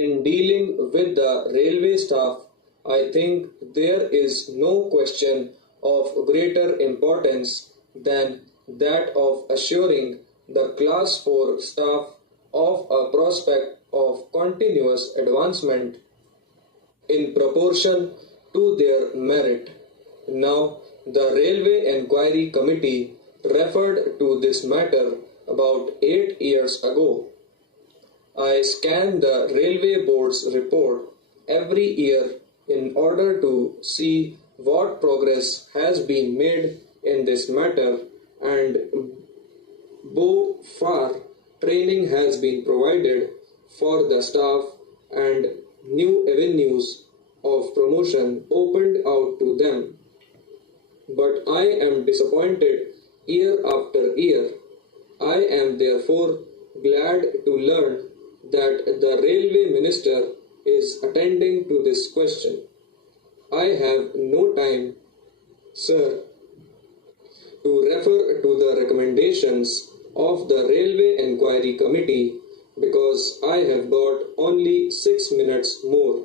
In dealing with the railway staff, I think there is no question of greater importance than that of assuring the Class 4 staff of a prospect of continuous advancement in proportion to their merit. Now, the Railway Enquiry Committee referred to this matter about 8 years ago. I scan the Railway Board's report every year in order to see what progress has been made in this matter and how far training has been provided for the staff and new avenues of promotion opened out to them. But I am disappointed year after year. I am therefore glad to learn that the railway minister is attending to this question. I have no time, sir, to refer to the recommendations of the Railway Enquiry Committee because I have got only 6 minutes more.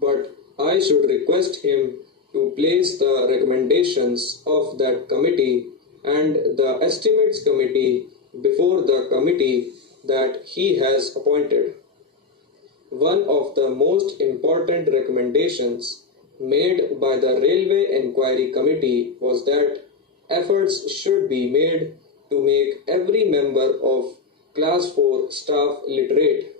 But I should request him to place the recommendations of that committee and the estimates committee before the committee that he has appointed. One of the most important recommendations made by the Railway Enquiry Committee was that efforts should be made to make every member of Class 4 staff literate.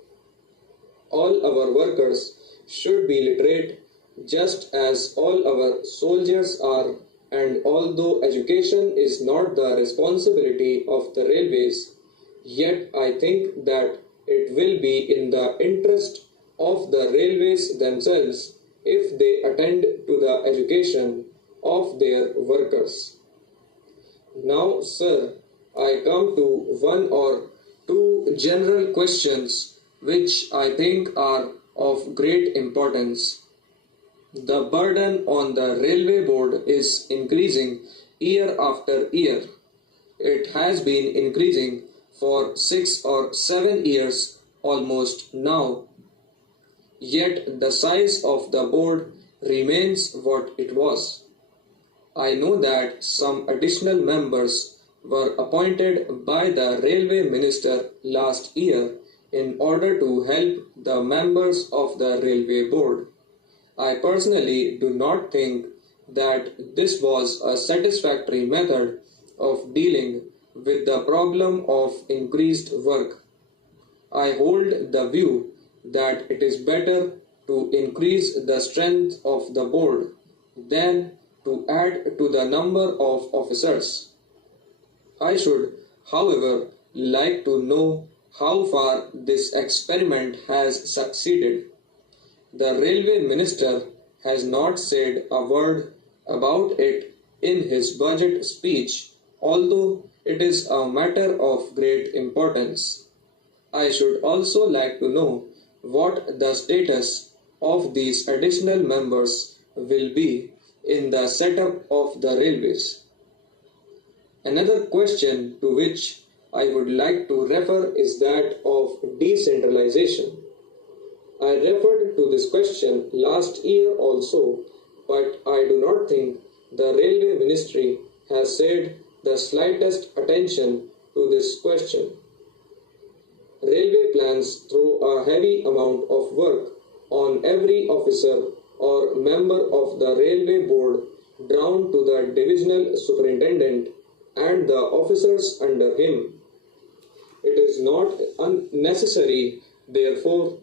All our workers should be literate just as all our soldiers are, and although education is not the responsibility of the railways, yet I think that it will be in the interest of the railways themselves if they attend to the education of their workers. Now, sir, I come to one or two general questions which I think are of great importance. The burden on the railway board is increasing year after year. It has been increasing for 6 or 7 years almost now. Yet the size of the board remains what it was. I know that some additional members were appointed by the railway minister last year in order to help the members of the railway board. I personally do not think that this was a satisfactory method of dealing with the problem of increased work. I hold the view that it is better to increase the strength of the board than to add to the number of officers. I should, however, like to know how far this experiment has succeeded. The railway minister has not said a word about it in his budget speech, although it is a matter of great importance. I should also like to know what the status of these additional members will be in the setup of the railways. Another question to which I would like to refer is that of decentralization. I referred to this question last year also, but I do not think the Railway Ministry has paid the slightest attention to this question. Railway plans throw a heavy amount of work on every officer or member of the railway board down to the divisional superintendent and the officers under him. It is not unnecessary, therefore,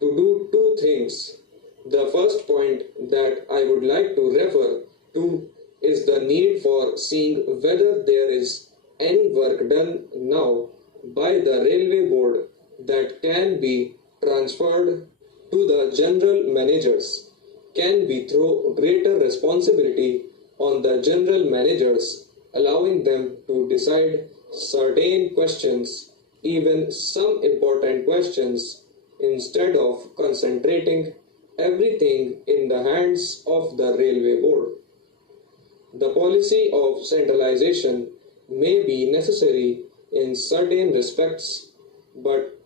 to do two things. The first point that I would like to refer to is the need for seeing whether there is any work done now by the railway board that can be transferred to the general managers. Can we throw greater responsibility on the general managers, allowing them to decide certain questions, even some important questions, instead of concentrating everything in the hands of the railway board? The policy of centralization may be necessary in certain respects, but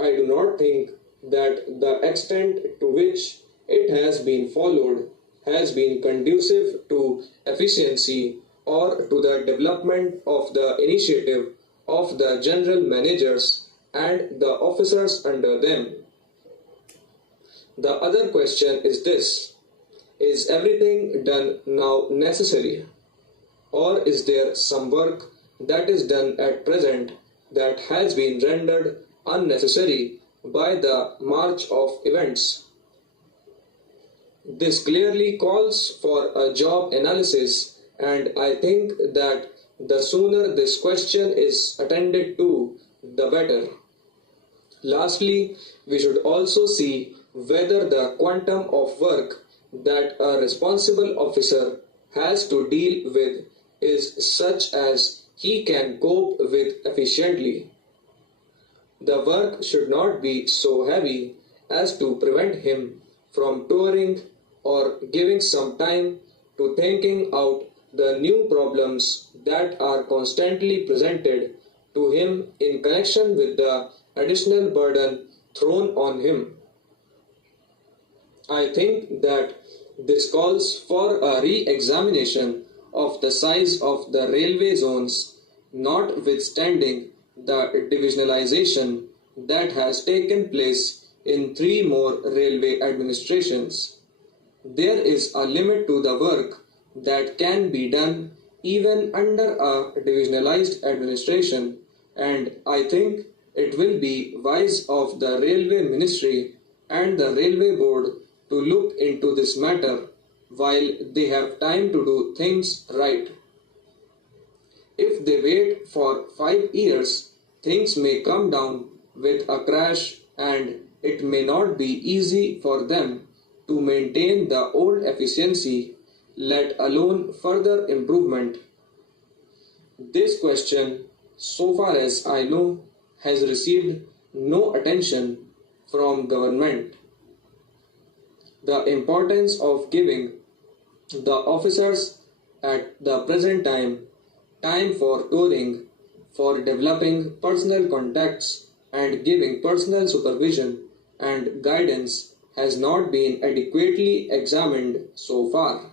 I do not think that the extent to which it has been followed has been conducive to efficiency or to the development of the initiative of the general managers and the officers under them. The other question is this: is everything done now necessary? Or is there some work that is done at present that has been rendered unnecessary by the march of events? This clearly calls for a job analysis, and I think that the sooner this question is attended to, the better. Lastly, we should also see whether the quantum of work that a responsible officer has to deal with is such as he can cope with efficiently. The work should not be so heavy as to prevent him from touring or giving some time to thinking out the new problems that are constantly presented to him in connection with the additional burden thrown on him. I think that this calls for a re-examination of the size of the railway zones, notwithstanding the divisionalization that has taken place in 3 more railway administrations. There is a limit to the work that can be done even under a divisionalized administration, and I think it will be wise of the Railway Ministry and the Railway Board to look into this matter while they have time to do things right. If they wait for 5 years, things may come down with a crash, and it may not be easy for them to maintain the old efficiency, let alone further improvement. This question, so far as I know, has received no attention from government. The importance of giving the officers at the present time for touring, for developing personal contacts and giving personal supervision and guidance has not been adequately examined so far.